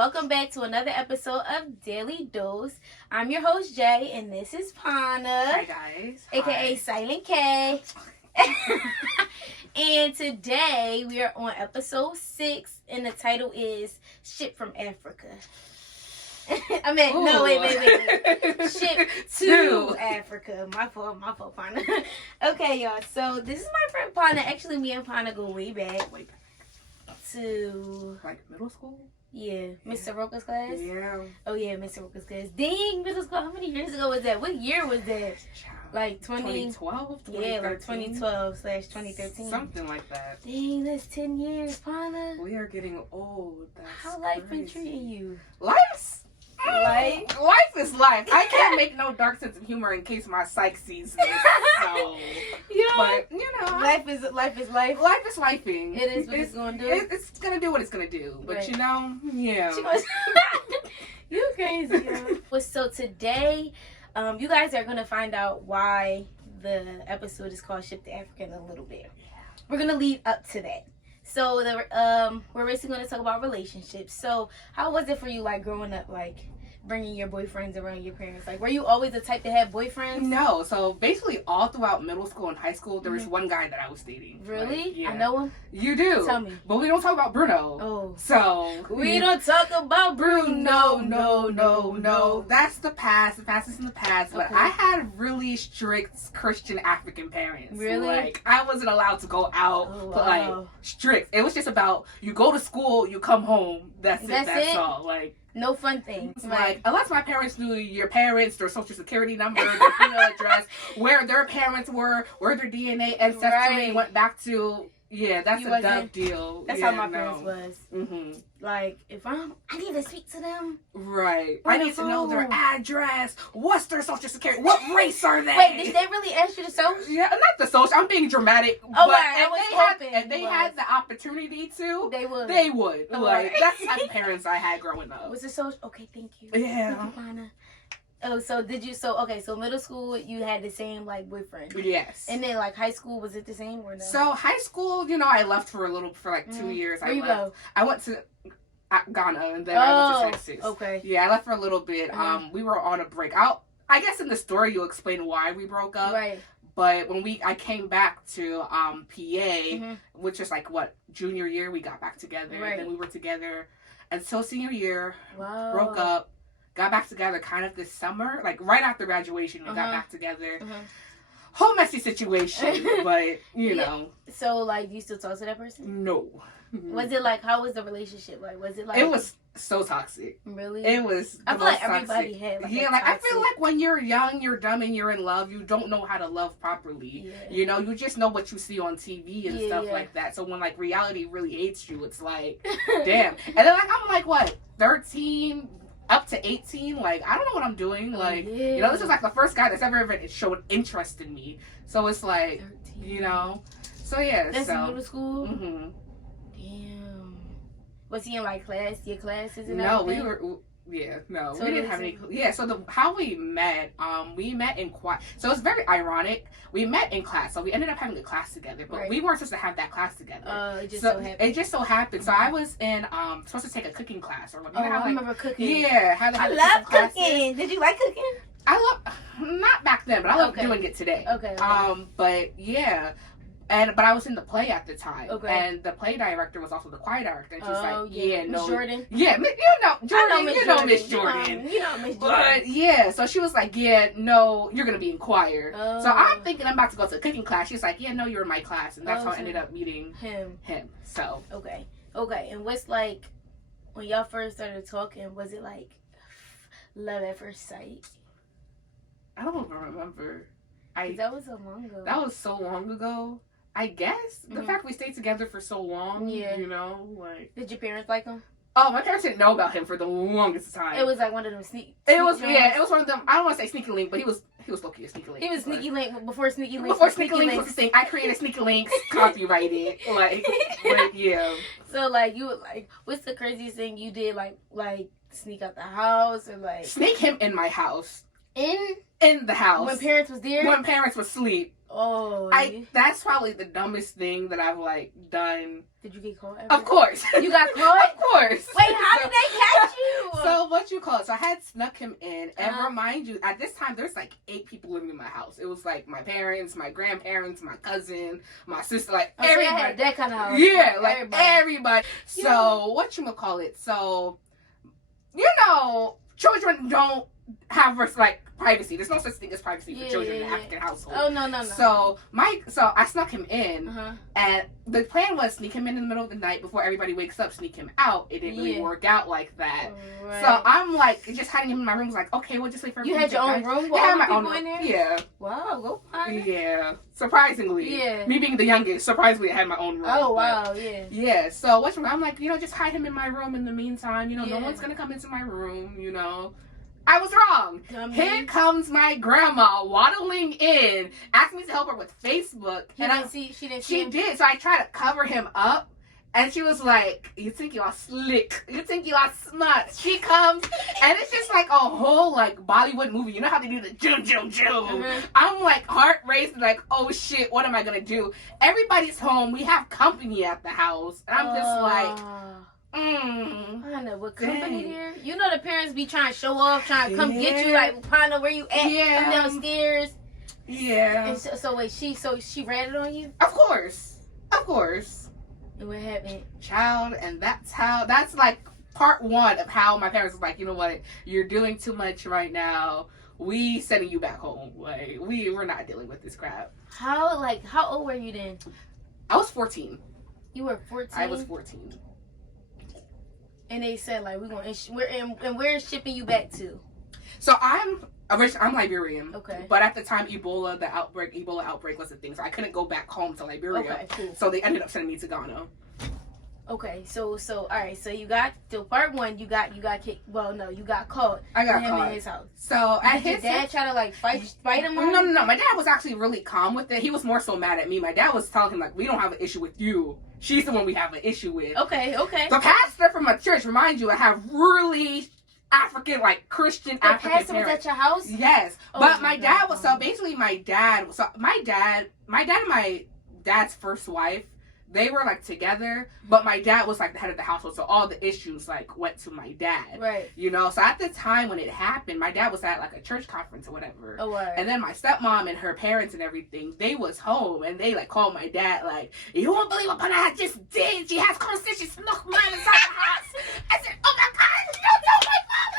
welcome back to another episode of Daily Dose. I'm your host, Jay, and this is Kpana. Hi, guys. A.K.A. Silent K. And today, we are on episode 6, and the title is Ship from Africa. I meant, Ooh. no, wait. Ship to Africa. My fault, Kpana. Okay, y'all, so this is my friend Kpana. Actually, me and Kpana go way back. To... Like middle school? Yeah, Mr. Roka's class? Yeah. Oh, yeah, Mr. Roka's class. Dang, middle school. How many years ago was that? What year was that? Like 2012? Yeah, like 2012/2013. Something like that. Dang, that's 10 years, Kpana. We are getting old. How life been treating you? Life is life. I Oh, can't make no dark sense of humor in case my psych sees this. So, but life is life. Life is lifing. It is what it's gonna do. It's gonna do what it's gonna do. But Right. yeah. You crazy, yo. So today, you guys are gonna find out why the episode is called "Ship to Africa" in a little bit. We're gonna lead up to that. So we're basically gonna talk about relationships. So how was it for you, like growing up, like bringing your boyfriends around your parents? Like, were you always the type to have boyfriends? No. So basically, all throughout middle school and high school, there was one guy that I was dating. Really? Like, yeah. I know him. You do. Tell me. But we don't talk about Bruno. Oh. So We don't talk about Bruno. No. That's the past. The past is in the past. But Okay. I had really strict Christian African parents. Really? Like, I wasn't allowed to go out. Oh, But, wow. like, strict. It was just about, you go to school, you come home. That's it? all. Like, No fun things. it's like, unless my parents knew your parents, their social security number, their email address, where their parents were, where their DNA ancestry Right. went back to. Yeah, that's You a wasn't- dumb deal. That's Yeah, how my no. parents was. Mm-hmm. Like, if I need to speak to them. Right. On I the need to know their phone. address. What's their social security? What race are they? Wait, did they really ask you to sew? Yeah, not the social. I'm being dramatic. Oh, but right, I if was they had, hoping if they you had was. the opportunity to, They would. They would. Oh, Like, right. that's the type of parents I had growing up. Was it social? Okay, thank you. Yeah. Thank you, Kpana. Oh, so did you? So okay, so middle school you had the same like boyfriend, Yes. and then like high school was it the same or no? So high school, I left for like 2 years. Where I you left. go? I went to Ghana and then I went to Texas. Okay. Yeah, I left for a little bit. Uh-huh. We were on a break. I guess in the story you'll explain why we broke up. Right. But when I came back to PA, which is like junior year, we got back together. Right. And then we were together until senior year. Wow. Broke up. Got back together kind of this summer, like right after graduation. We got Uh-huh. back together. Uh-huh. Whole messy situation, but you know. So like, do you still talk to that person? No. Was it like, how was the relationship like? Was it like? It was so toxic. Really. It was. I the feel like most everybody toxic. had like. Yeah, a like I toxic- feel like when you're young, you're dumb, and you're in love, you don't know how to love properly. Yeah. You just know what you see on TV and stuff Yeah. like that. So when like reality really hates you, it's like, damn. And then like I'm like what, 13 up to 18? Like I don't know what I'm doing. Like yeah. this is like the first guy that's ever showed interest in me. So it's like 13. So yeah. That's so. middle school. Mm-hmm. Damn. Was he in like your classes and No, everything? we were. Yeah, no, So we didn't have any. Yeah, so how we met in class. So it's very ironic. We met in class, so we ended up having a class together, but Right. we weren't supposed to have that class together. It just so happened. It just so happened. So I was in supposed to take a cooking class, or I remember cooking. Yeah, I love cooking. Did you like cooking? I love not back then, but I love Okay. doing it today. Okay. But yeah. But I was in the play at the time, Okay. and the play director was also the choir director. And she's like, yeah, no, Jordan. yeah, Jordan, Miss Jordan. You know Miss Jordan. But yeah, so she was like, yeah, no, you're gonna be in choir. Oh. So I'm thinking I'm about to go to a cooking class. She's like, yeah, no, you're in my class, and that's how I so ended up meeting him. So Okay. And what's like when y'all first started talking? Was it like love at first sight? I don't even remember. 'Cause that was so long ago. That was so long ago. I guess the fact we stayed together for so long. Yeah. Like. Did your parents like him? Oh, my parents didn't know about him for the longest time. It was like one of them sneak. It was joints. yeah. It was one of them. I don't want to say sneaky link, but he was low-key a sneaky link. He was sneaky link before sneaky link. Before sneaky link was the thing. I created sneaky links, copyrighted. But yeah. So like you would like, what's the craziest thing you did? Like sneak out the house or like Sneak him in my house. in In the house. when parents was there. When parents were asleep. Oh. That's probably the dumbest thing that I've like done. Did you get caught ever? Of course. You got caught? Of course. Wait, how did they catch you? So what you call it? So I had snuck him in, and remind you, at this time there's like 8 people living in my house. It was like my parents, my grandparents, my cousin, my sister, like everybody. So had that kind of house. Yeah, like everybody. So what you call it? So children don't have like privacy. There's no such thing as privacy for children in an African household. Oh no. So I snuck him in, and the plan was sneak him in the middle of the night before everybody wakes up, sneak him out. It didn't really work out like that. Right. So I'm like just hiding him in my room. Was like, okay, we'll just wait for. You had your own room. I had my own room in there. Yeah. Wow. Go find it. Yeah. Surprisingly. Yeah. Me being the youngest, surprisingly, I had my own room. Oh wow. Yeah. Yeah. So I'm like, just hide him in my room in the meantime. No one's gonna come into my room. I was wrong. Dummy. Here comes my grandma waddling in, asking me to help her with Facebook. She didn't see him? Did. So I tried to cover him up, and she was like, "You think you are slick? You think you are smart?" She comes, and it's just like a whole like Bollywood movie. You know how they do the jum jum jum? I'm like heart racing, like, oh shit, what am I gonna do? Everybody's home. We have company at the house, and I'm just like. I know what company there. The parents be trying to show off, trying to come get you, like, Kpana, where you at? Yeah. Come downstairs. Yeah. And so wait, she ratted on you? Of course. And what happened? Child, and that's like part 1 of how my parents was like, you know what, you're doing too much right now. We sending you back home. Like, we're not dealing with this crap. How old were you then? I was 14. You were 14? I was 14. And they said like we're shipping you back to. So I'm Liberian. Okay. But at the time Ebola outbreak was a thing, so I couldn't go back home to Liberia. Okay, cool. So they ended up sending me to Ghana. Okay, so all right, so you got part 1, you got kicked. Well, no, you got caught. I got him caught in his house. So did your dad try to like fight him? No. My dad was actually really calm with it. He was more so mad at me. My dad was telling him like, we don't have an issue with you. She's the one we have an issue with. Okay. The pastor from a church, remind you, I have really African, like Christian African parents. The pastor was at your house? Yes. But my dad was, so basically my dad and my dad's first wife, they were like together, but my dad was like the head of the household, so all the issues like went to my dad. Right. So at the time when it happened, my dad was at like a church conference or whatever. Oh, right. And then my stepmom and her parents and everything, they was home, and they like called my dad like, you won't believe what Kpana just did. She has constant, she snuck mine inside the house. I said, oh my God, you don't know my father.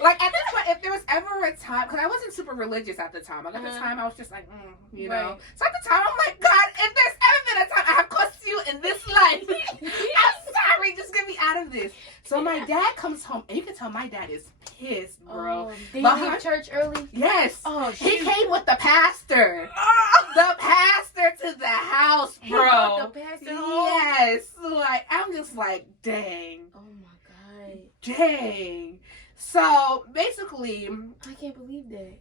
Like at this point, if there was ever a time, because I wasn't super religious at the time. Like at the time, I was just like, you know. Right. So at the time, I'm like, God, if there's ever been a time I have cost you in this life, I'm sorry, just get me out of this. So my dad comes home, and you can tell my dad is pissed, bro. Did he leave church early? Yes. Oh, he came with the pastor. The pastor to the house, bro. He brought the pastor home? Yes. Like, I'm just like, dang. Oh my God. Dang. So basically, I can't believe that.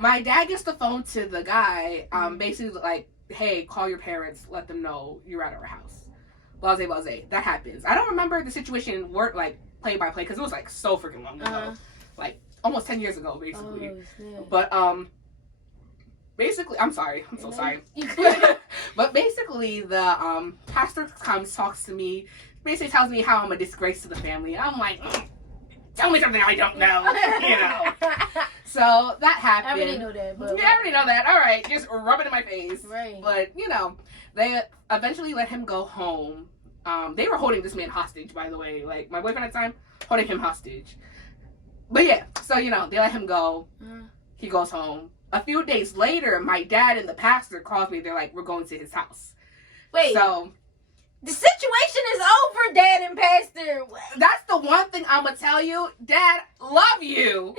My dad gets the phone to the guy, basically like, hey, call your parents, let them know you're at our house. Blase. That happens. I don't remember the situation like play by play because it was like so freaking long ago, like almost 10 years ago, basically. But basically, I'm sorry, I'm so sorry. But basically, the pastor comes, talks to me, basically tells me how I'm a disgrace to the family. I'm like, tell me something I don't know, So that happened. I already know that. But I already know that. All right, just rub it in my face. Right. But, they eventually let him go home. They were holding this man hostage, by the way. Like, my boyfriend at the time, holding him hostage. But yeah, so, they let him go. He goes home. A few days later, my dad and the pastor calls me. They're like, we're going to his house. Wait. So the situation is over, Dad and Pastor. That's the one thing I'm gonna tell you. Dad, love you.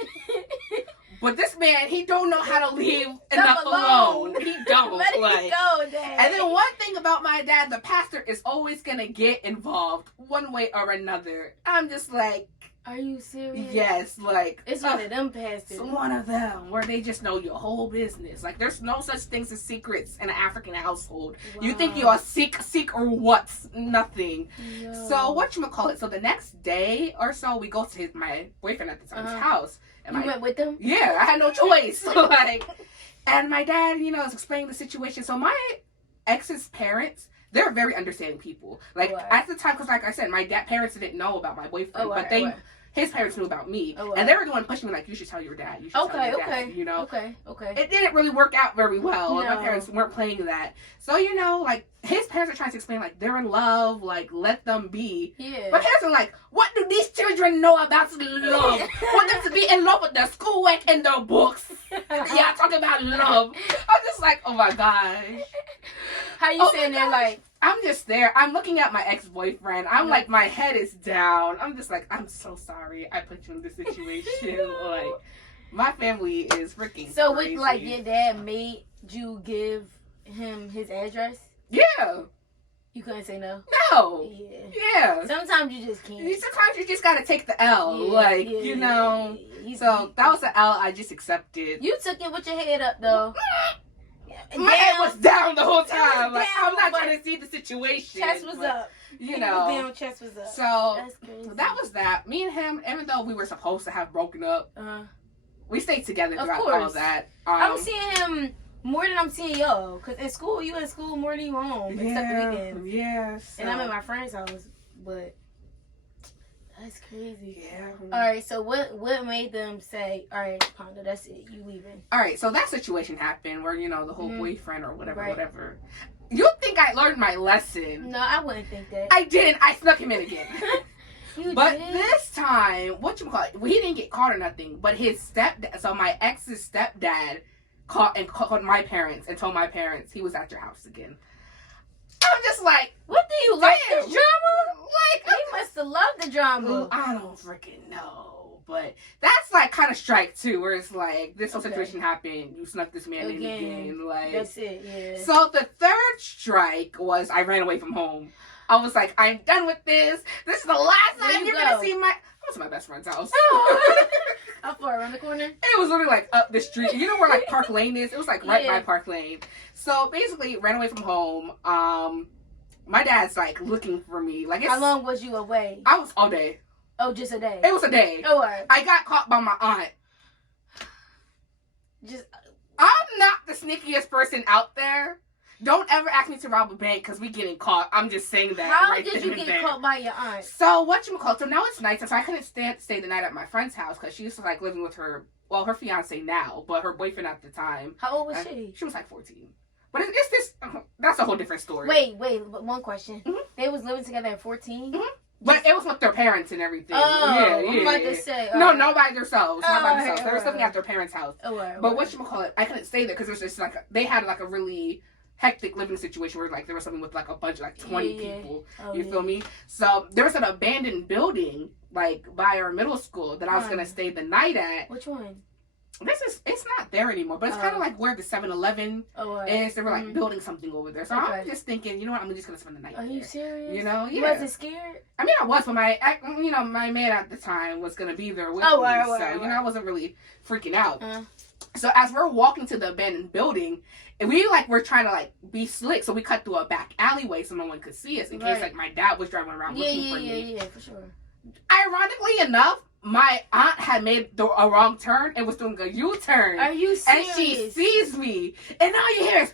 But this man, he don't know how to leave enough alone. He don't. Let it go, Dad. And then one thing about my dad, the pastor is always gonna get involved one way or another. I'm just like, are you serious? Yes, like it's one of them pastors. It's one of them where they just know your whole business. Like there's no such things as secrets in an African household. Wow. You think you are seek or what? Nothing. Yo. So whatchamacallit? So the next day or so, we go to my boyfriend at the time's house. And you went with them? Yeah, I had no choice. And my dad, you know, is explaining the situation. So my ex's parents, they're very understanding people. Like, at the time, because like I said, my parents didn't know about my boyfriend, but his parents knew about me. And they were the one pushing me, like, you should tell your dad. You should tell your dad, you know? It didn't really work out very well. No. My parents weren't playing that. So, you know, like, his parents are trying to explain, like, they're in love, like, let them be. Yeah. But parents are like, what do these children know about love? Want them to be in love with their schoolwork and their books. Yeah, talking about love. I'm just like, oh my gosh. How you saying they're like... I'm just there. I'm looking at my ex-boyfriend. I'm like, my head is down. I'm just like, I'm so sorry I put you in this situation. Like, my family is freaking So, crazy. with, like, your dad made you give him his address? Yeah. You couldn't say no? No. Yeah. Sometimes you just can't. Sometimes you just gotta take the L. You know. So, that was the L I just accepted. You took it with your head up, though. My head was down the whole time. Like, I'm not trying to see the situation. Chest was up. You know. Down, chest was up. So, that was that. Me and him, even though we were supposed to have broken up, we stayed together throughout all of that. I'm seeing him more than I'm seeing y'all. Because in school, you in school more than you home. Except the weekends. Yeah. And I'm at my friend's house. But... that's crazy. Yeah. All right, so what made them say, all right, Kpana, that's it, you leaving? All right, so that situation happened where, you know, the whole boyfriend or whatever. You think I learned my lesson? No, I wouldn't think that. I didn't. I snuck him in again. But this time, whatchamacallit, he didn't get caught or nothing, but his stepdad, so my ex's stepdad called my parents and told my parents he was at your house again. I'm just like, what do you like this drama? Like, he must have loved the drama. I don't freaking know, but that's like kind of strike too, where it's like this whole situation happened. You snuck this man in again. Like, that's it. Yeah. So the third strike was I ran away from home. I was like, I'm done with this. This is the last time you're gonna see my. I was at my best friend's house. How far around the corner? It was literally like up the street. You know where like Park Lane is? It was like right by Park Lane. So basically, ran away from home. My dad's like looking for me. Like, how long was you away? I was all day. Oh, just a day. It was a day. Oh, all right. I got caught by my aunt. I'm not the sneakiest person out there. Don't ever ask me to rob a bank because we getting caught. I'm just saying that. How did you get caught by your aunt? So whatchamacallit? So now it's night, so I couldn't stay the night at my friend's house because she used to like living with her fiance now, but her boyfriend at the time. How old was she? She was like 14. But it's this. That's a whole different story. Wait. But one question. Mm-hmm. They was living together at 14. Mm-hmm. But it was with their parents and everything. Oh, I'm about to say. No, not by themselves. Not by themselves. They were living at their parents' house. But whatchamacallit? I couldn't stay there because it was just like they had like a really hectic living situation where like there was something with like a bunch of like 20 people. You feel me? So there was an abandoned building like by our middle school that I was gonna stay the night at. Which one? It's not there anymore, but it's kind of like where the 7-Eleven is. They were like building something over there. So I'm just thinking, you know what? I'm just gonna spend the night. Are you serious? You know? You wasn't scared? I mean, I was, but my man at the time was gonna be there with me. So I wasn't really freaking out. So as we're walking to the abandoned building, we're trying to like be slick, so we cut through a back alleyway so no one could see us in case like my dad was driving around looking for me. Yeah, for sure. Ironically enough, my aunt had made a wrong turn and was doing a U-turn. Are you serious? And she sees me, and all you hear is,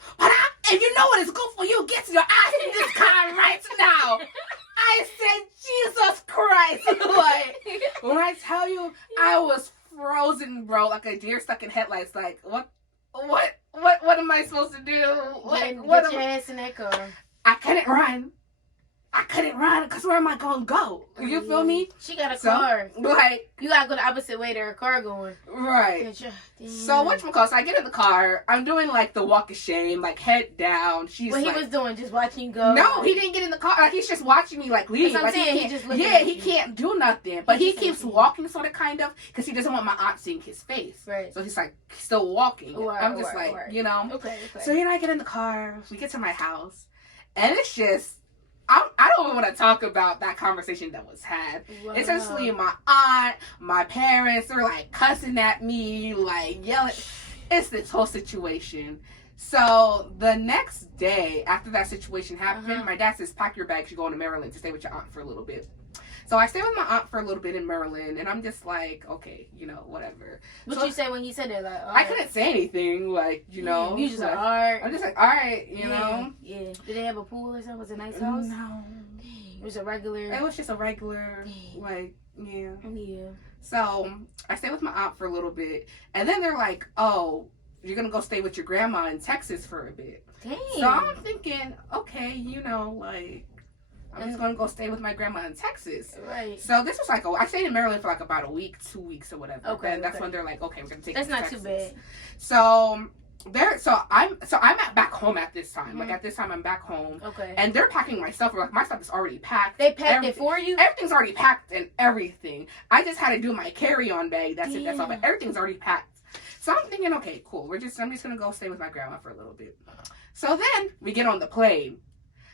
"If you know what is good for you, get your ass in this car right now." I said, Jesus Christ! Like, when I tell you, I was frozen, bro, like a deer stuck in headlights. Like, what am I supposed to do? Like, get your ass in that car. I couldn't run because where am I gonna go? You feel me? She got a car. Like, you gotta go the opposite way to her car going. Right. So whatchamacallit? So I get in the car. I'm doing like the walk of shame, like head down. What he was doing, just watching you go. No, he didn't get in the car. Like he's just watching me like leave. That's what I'm saying. He just looking he can't do nothing. But he keeps walking, sort of, kind of, because he doesn't want my aunt seeing his face. Right. So he's like still walking. I'm just you know. Okay. So I get in the car. We get to my house, and it's just. I don't even want to talk about that conversation that was had. Wow. Essentially, my aunt, my parents, they're like cussing at me, like yelling. It's this whole situation. So the next day after that situation happened, my dad says, "Pack your bags, you're going to Maryland to stay with your aunt for a little bit." So I stayed with my aunt for a little bit in Maryland, and I'm just like, okay, whatever. What so, you say when he said it? Like, I couldn't say anything, like, you just like, all right. I'm just like, all right, you know. Yeah. Did they have a pool or something? Was it a nice house? No. Dang. It was a regular. It was just a regular, Dang. like, yeah. Yeah. So I stayed with my aunt for a little bit, and then they're like, oh, you're gonna go stay with your grandma in Texas for a bit. Dang. So I'm thinking, okay, like, I'm just gonna go stay with my grandma in Texas. Right. So this was like, I stayed in Maryland for like about a week, 2 weeks or whatever. Okay. And that's when they're like, okay, we're gonna take. That's you to not Texas. too bad. So I'm back home at this time. Like at this time, I'm back home. Okay. And they're packing my stuff. Like my stuff is already packed. They packed it for you. Everything's already packed and everything. I just had to do my carry-on bag. That's it. That's all. But everything's already packed. So I'm thinking, okay, cool. I'm just gonna go stay with my grandma for a little bit. So then we get on the plane.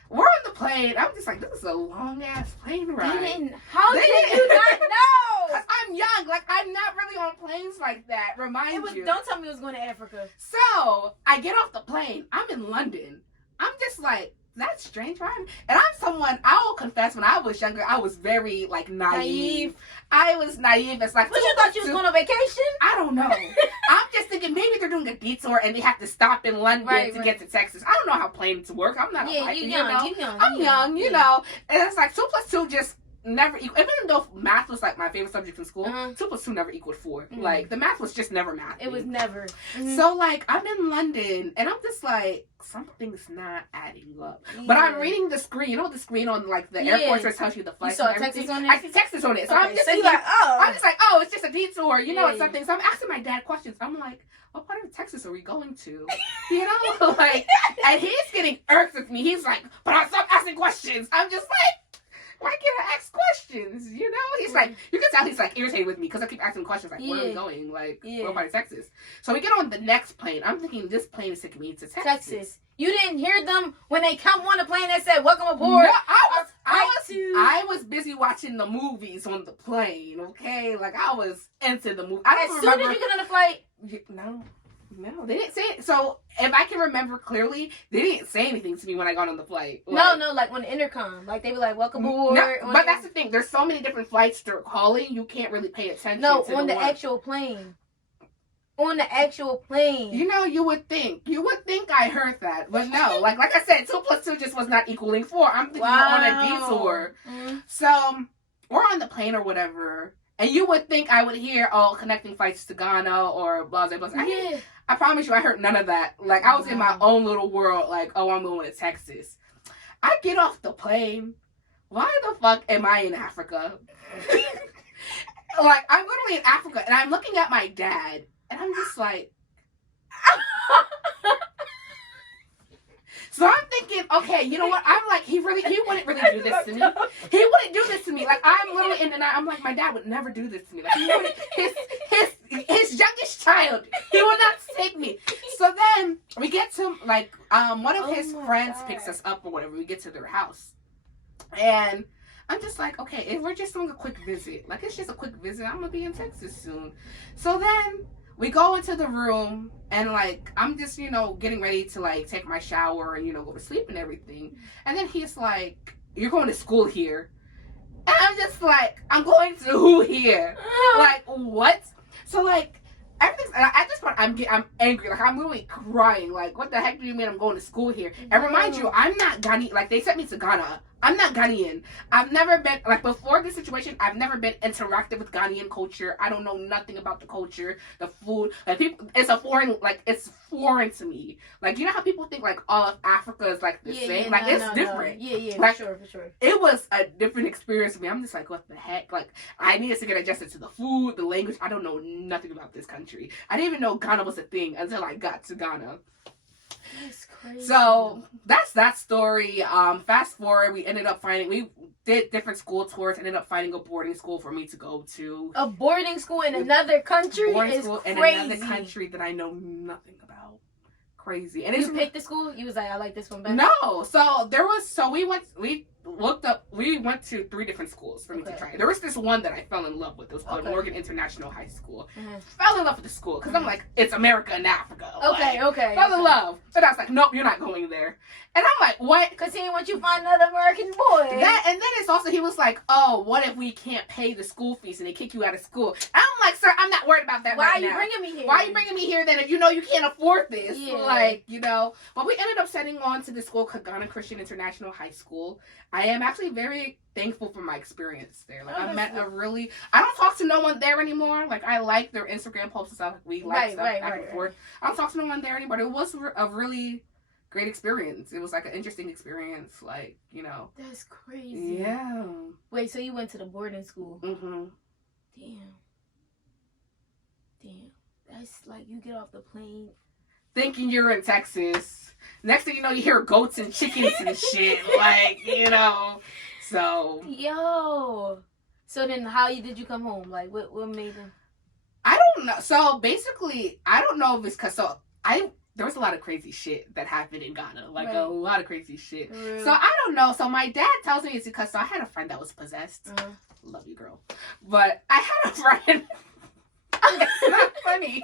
We're on the plane. I'm just like, this is a long ass plane ride. How did you not know? I'm young. Like, I'm not really on planes like that. You. Don't tell me it was going to Africa. So I get off the plane. I'm in London. I'm just like, that's strange, right? And I'm someone, I will confess, when I was younger, I was very, like, naive. I was naive. It's like, but you thought you was going on vacation? I don't know. I'm just thinking maybe they're doing a detour and they have to stop in London to get to Texas. I don't know how planes work. I'm not a pilot, you young. I'm young, you know. And it's like 2 + 2 just never equal. Even though math was like my favorite subject in school, 2 + 2 never equaled 4. Like the math was just never math. It was never. So like I'm in London and I'm just like, something's not adding up. But I'm reading the screen. You know the screen on like the airport that tells you the flights. You saw Texas on it? I see Texas on it. So I'm just like, I'm just like, oh, it's just a detour. You know, it's something. So I'm asking my dad questions. I'm like, what part of Texas are we going to? You know, like, and he's getting irked with me. He's like, but I'll stop asking questions. I'm just like, why can't I ask questions? You know, he's like, you can tell he's like irritated with me because I keep asking questions like, where are we going? Like, what part of Texas? So we get on the next plane. I'm thinking this plane is taking me to Texas. You didn't hear them when they come on the plane that said, welcome aboard. No, I was busy watching the movies on the plane, okay? Like, I was into the movie. As soon as you get on the flight? No, they didn't say it. So, if I can remember clearly, they didn't say anything to me when I got on the flight. Like, no, like on the intercom. Like, they were like, welcome aboard. No, but that's the thing. There's so many different flights they're calling, you can't really pay attention to on the actual plane. On the actual plane. You know, you would think I heard that. But no, like I said, 2 + 2 just was not equaling 4. I'm thinking we're on a detour. So, we're on the plane or whatever. And you would think I would hear, connecting flights to Ghana or blah, blah, blah. I promise you, I heard none of that. Like, I was in my own little world. Like, I'm going to Texas. I get off the plane. Why the fuck am I in Africa? Like, I'm literally in Africa. And I'm looking at my dad. And I'm just like... So I'm thinking, okay, you know what? I'm like, he wouldn't really do this to me. He wouldn't do this to me. Like, I'm literally in the night. I'm like, my dad would never do this to me. Like, he wouldn't, his youngest child, he would not take me. So then we get to like, one of his friends picks us up or whatever. We get to their house, and I'm just like, okay, if we're just doing a quick visit, like it's just a quick visit. I'm gonna be in Texas soon. So then we go into the room and like, I'm just, getting ready to like take my shower and, go to sleep and everything. And then he's like, you're going to school here. And I'm just like, I'm going to who here? Like, what? So like, everything's, at this point, I'm angry. Like, I'm literally crying. Like, what the heck do you mean I'm going to school here? And remind you, I'm not Ghanaian. Like, they sent me to Ghana. I'm not Ghanaian. I've never been, like, before this situation, I've never been interactive with Ghanaian culture. I don't know nothing about the culture, the food. Like, people, it's foreign to me. Like, you know how people think, like, all of Africa is, like, the same? Like, it's different. Yeah, like, for sure. It was a different experience for me. I'm just like, what the heck? Like, I needed to get adjusted to the food, the language. I don't know nothing about this country. I didn't even know Ghana was a thing until I got to Ghana. That's crazy. So that's that story. Fast forward, we did different school tours, ended up finding a boarding school for me to go to. A boarding school in another country is crazy. In another country that I know nothing about. Crazy. And you picked the school? You was like, I like this one better? No. So looked up. We went to 3 different schools for me to try. There was this one that I fell in love with. It was called Morgan International High School. Fell in love with the school because I'm like, it's America and Africa. Okay. Fell in love. But I was like, nope, you're not going there. And I'm like, what? Because he didn't want you to find another American boy. And then it's also, he was like, oh, what if we can't pay the school fees and they kick you out of school? And I'm like, sir, I'm not worried about that right now. Why are you bringing me here? Why are you bringing me here then if you know you can't afford this? Yeah. Like, you know. But we ended up sending on to the school, Kpana Christian International High School. I am actually very thankful for my experience there. Like, I met I don't talk to no one there anymore. Like, I like their Instagram posts and stuff. We like stuff back and forth. I don't talk to no one there anymore. It was a really great experience. It was like an interesting experience. Like, you know. That's crazy. Yeah. Wait, so you went to the boarding school? Mm-hmm. Damn. That's like you get off the plane thinking you're in Texas. Next thing you know, you hear goats and chickens and shit. Like, you know. So. Yo. So then did you come home? Like, what made them? I don't know. So, basically, I don't know if it's because, there was a lot of crazy shit that happened in Ghana. Like, a lot of crazy shit. Really? So, I don't know. So, my dad tells me it's because, I had a friend that was possessed. Love you, girl. But I had a friend. It's not funny.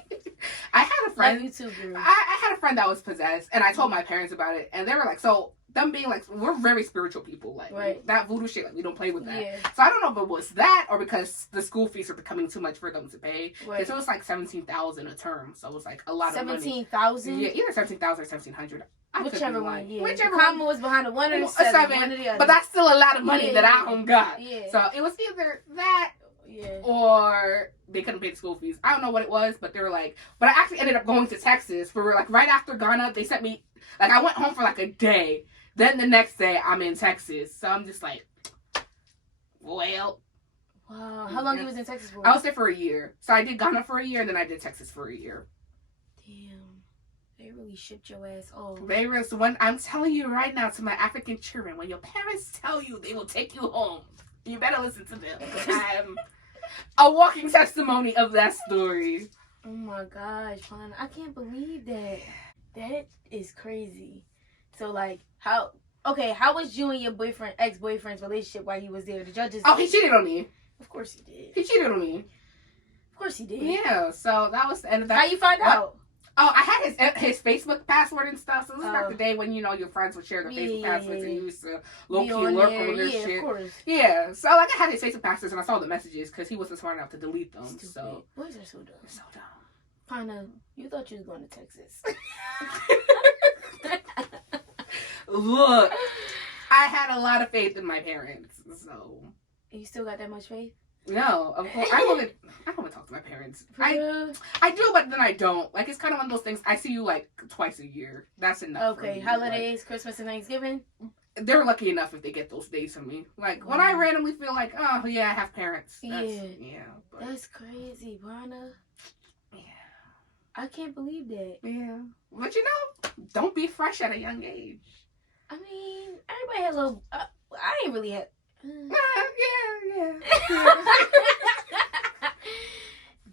I had a friend. Love you too, girl. I had a friend that was possessed, and I told my parents about it, and they were like, so them being like, we're very spiritual people, like that voodoo shit, like we don't play with that. Yeah. So I don't know if it was that or because the school fees were becoming too much for them to pay. Because it was like $17,000 a term, so it was like a lot of money. 17,000? Yeah, either 17,000 or 1,700. Whichever one, yeah. Whichever the comma was behind the one or the seven. One or the other. But that's still a lot of money that I got. Yeah. So it was either that. Yeah. Or they couldn't pay the school fees. I don't know what it was, but they were like, but I actually ended up going to Texas for like right after Ghana. They sent me, like I went home for like a day. Then the next day I'm in Texas. So I'm just like, well. Wow. How long you was in Texas for? I was there for a year. So I did Ghana for a year and then I did Texas for a year. Damn. They really shipped your ass off. They were, when I'm telling you right now to my African children, when your parents tell you they will take you home, you better listen to them. I'm a walking testimony of that story. Oh my gosh, Kpana. I can't believe that. That is crazy. So like, how was you and your ex-boyfriend's relationship while you was there? Did y'all just... Oh, he cheated on me. Of course he did. He cheated on me. Of course he did. Yeah, so that was the end of that. How you find out? Oh, I had his Facebook password and stuff. So this was back the day when, you know, your friends would share their Facebook passwords and you used to low-key lurk on their shit. Of course. Yeah, so like I had his Facebook passwords and I saw the messages because he wasn't smart enough to delete them. Stupid. So boys are so dumb. So dumb. Kpana, you thought you was going to Texas. Look, I had a lot of faith in my parents, so. You still got that much faith? No, of course. I don't want to talk to my parents. I do, but then I don't. Like, it's kind of one of those things. I see you like twice a year. That's enough. Okay, holidays, like, Christmas and Thanksgiving. They're lucky enough if they get those days from me. Like when I randomly feel like, oh yeah, I have parents. But that's crazy, Kpana. Yeah, I can't believe that. Yeah, but you know, don't be fresh at a young age. I mean, everybody had a little. I ain't really had. Yeah.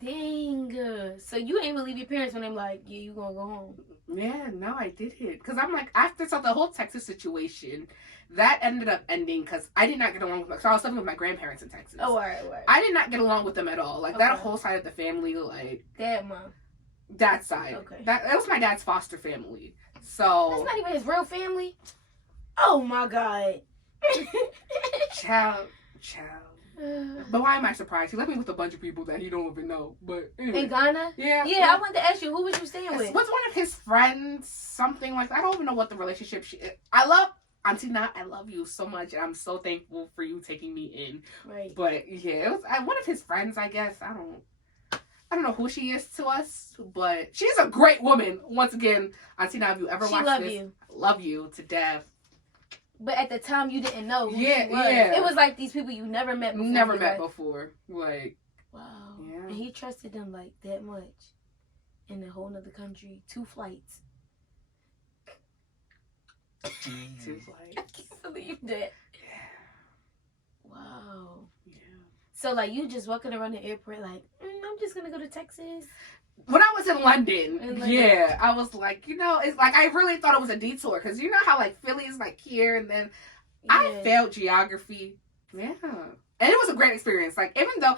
Dang. So you ain't believe your parents when they like, yeah, you gonna go home. Yeah, no, I did it. Because I'm like, after the whole Texas situation, that ended up ending because I did not get along with, so I was living with my grandparents in Texas. Oh, all right. I did not get along with them at all. Like, that whole side of the family, like. That side. Okay. That was my dad's foster family. So. That's not even his real family? Oh, my God. Child. But why am I surprised? He left me with a bunch of people that he don't even know. But anyway. In Ghana? Yeah. I wanted to ask you, who was you staying with? Was one of his friends, something like that. I don't even know what the relationship I love Auntie Nat, I love you so much, and I'm so thankful for you taking me in. Right. But yeah, it was one of his friends, I guess. I don't know who she is to us, but she's a great woman. Once again, Auntie Nat, if you ever watched this, I love you to death. But at the time, you didn't know who she was. Yeah. It was like these people you never met before. Like, wow. Yeah. And he trusted them like that much. In a whole nother country. 2 flights. 2 flights. I can't believe that. Yeah. Wow. Yeah. So, like, you just walking around the airport like, I'm just going to go to Texas. When I was in London, yeah, I was like, you know, it's like I really thought it was a detour because you know how like Philly is like here and then I failed geography. Yeah. And it was a great experience. Like, even though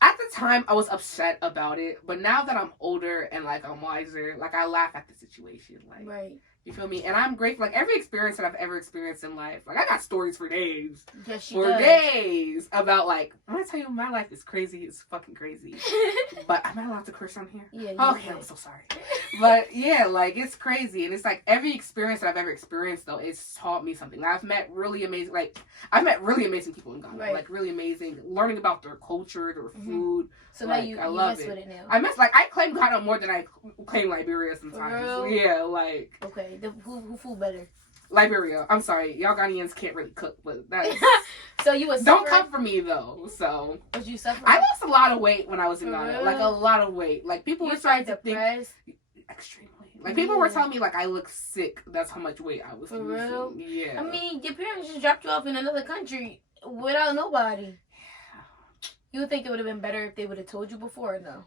at the time I was upset about it, but now that I'm older and like I'm wiser, like I laugh at the situation. Like, right. You feel me? And I'm grateful. Like, every experience that I've ever experienced in life, like, I got stories for days. Yes, she for does. days about, like, I'm gonna tell you, my life is crazy. It's fucking crazy. But am I allowed to curse on here? Yeah. Okay, I'm so sorry. But yeah, like, it's crazy. And it's like every experience that I've ever experienced, though, it's taught me something. I've met really amazing, people in Ghana. Right. Like, really amazing. Learning about their culture, their food. So like, now I you love mess it. with it now. I claim Ghana more than I claim Liberia sometimes. For real? Yeah, like. Okay, who food better? Liberia. I'm sorry, y'all Ghanaians can't really cook, but that's. So you was don't come for me though. So. Was you suffering? I lost a lot of weight when I was in For Ghana. real? Like a lot of weight. Like people were starting to think extremely. Like people were telling me like I look sick. That's how much weight I was losing. Real? Yeah. I mean, your parents just dropped you off in another country without nobody. Yeah. You would think it would have been better if they would have told you before, or no?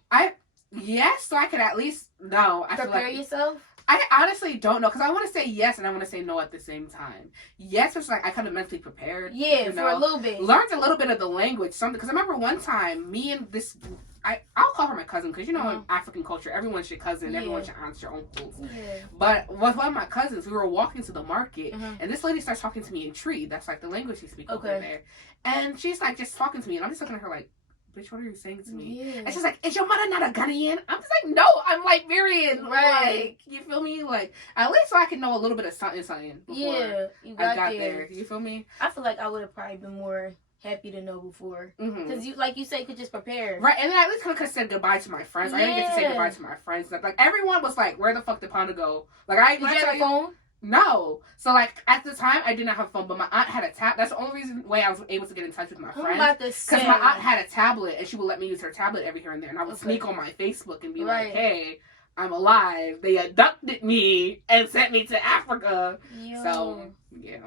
Yes, so I could at least prepare yourself. I honestly don't know because I want to say yes and I want to say no at the same time. Yes, it's like I kind of mentally prepared. Yeah, for a little bit. Learned a little bit of the language, something. Because I remember one time, me and this, I'll call her my cousin because in African culture, everyone's your cousin, everyone's your aunts, your uncles. Yeah. But with one of my cousins, we were walking to the market, and this lady starts talking to me in Tree. That's like the language she speaks over there. And she's like just talking to me, and I'm just looking at her like, bitch, what are you saying to me? Yeah. And she's like, is your mother not a Ghanaian? I'm just like, no, I'm Liberian. Right. Like, you feel me? Like, at least so I can know a little bit of something before you got there. You feel me? I feel like I would have probably been more happy to know before. Because you, like you said, could just prepare. Right, and then at least I could have said goodbye to my friends. I didn't get to say goodbye to my friends. Like everyone was like, where the fuck did Kpana go? Like, Did you have a phone? No. So, like, at the time, I did not have a phone, but my aunt had a tab. That's the only way I was able to get in touch with my friends. Because my aunt had a tablet, and she would let me use her tablet every here and there. And I would sneak on my Facebook and be like, hey, I'm alive. They abducted me and sent me to Africa. Yo. So, yeah.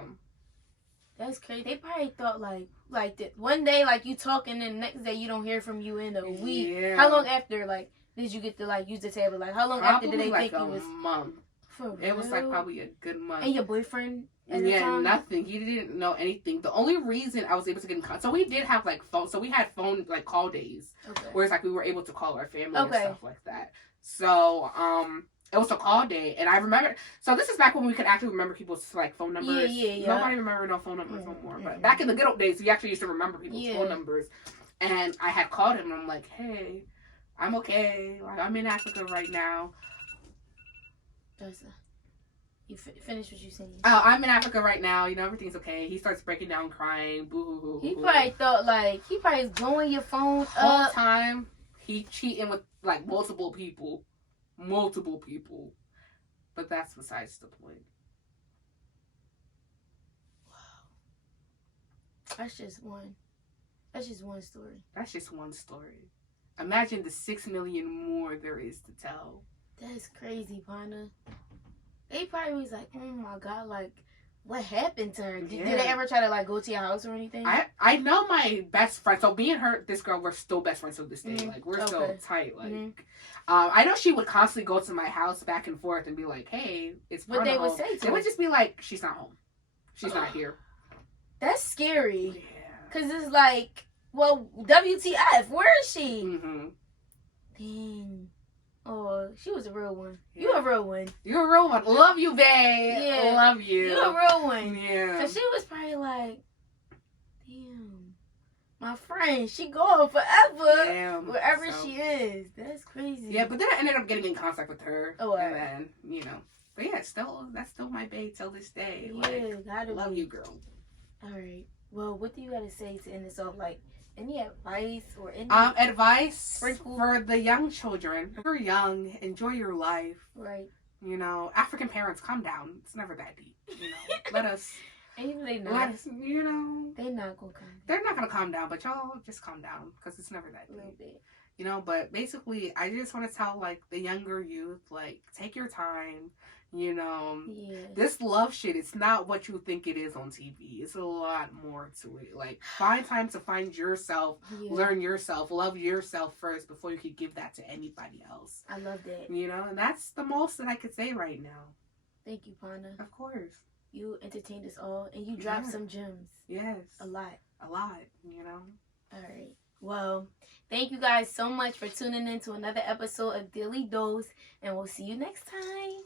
That's crazy. They probably thought, like that one day, like, you talk, and then the next day you don't hear from you in a week. Yeah. How long after, like, did you get to, like, use the tablet? Like, how long after did they think you was... a month. It was like probably a good month. And your boyfriend? Nothing. He didn't know anything. The only reason I was able to get in contact, so we did have like phone. So we had phone like call days, where it's like we were able to call our family and stuff like that. So it was a call day, and I remember. So this is back when we could actually remember people's like phone numbers. Yeah. Nobody remember no phone numbers no more. But back in the good old days, we actually used to remember people's phone numbers. And I had called him, and I'm like, hey, I'm okay. Like I'm in Africa right now. You finish what you saying. Oh, I'm in Africa right now. You know, everything's okay. He starts breaking down, crying. Boo hoo hoo. He probably thought like he probably blowing your phone up. Whole time he cheating with like multiple people, but that's besides the point. Wow, that's just one story. That's just one story. Imagine the 6 million more there is to tell. That's crazy, Kpana. They probably was like, oh my God, like, what happened to her? Did they ever try to, like, go to your house or anything? I know my best friend. So me and her, this girl, we're still best friends to this day. Like, we're still tight. Like, I know she would constantly go to my house back and forth and be like, hey, it's Kpana. What they would say to her? They would just be like, she's not home. She's not here. That's scary. Yeah. Because it's like, well, WTF, where is she? Dang. Oh, she was a real one. Yeah. You a real one. You're a real one. Love you, babe. Yeah. Love you. You a real one. Yeah. So she was probably like, damn, my friend, she gone forever. Damn. Wherever she is. That's crazy. Yeah, but then I ended up getting in contact with her. Oh, and then, you know. But yeah, that's still my babe till this day. Yeah, like, gotta love you, girl. All right. Well, what do you gotta say to end this off? Like, any advice or any advice for the young children? If you're young, enjoy your life. Right. You know, African parents, calm down. It's never that deep. You know, let us. And even they not. Let us, you know. They're not gonna calm down. They're not gonna calm down, but y'all just calm down because it's never that deep. A little bit. You know, but basically, I just want to tell like the younger youth, like, take your time. You know, this love shit, it's not what you think it is on TV. It's a lot more to it. Like, find time to find yourself, learn yourself, love yourself first before you could give that to anybody else. I love that. You know, and that's the most that I could say right now. Thank you, Kpana. Of course. You entertained us all, and you dropped some gems. Yes. A lot. You know. All right. Well, thank you guys so much for tuning in to another episode of Daily Dose, and we'll see you next time.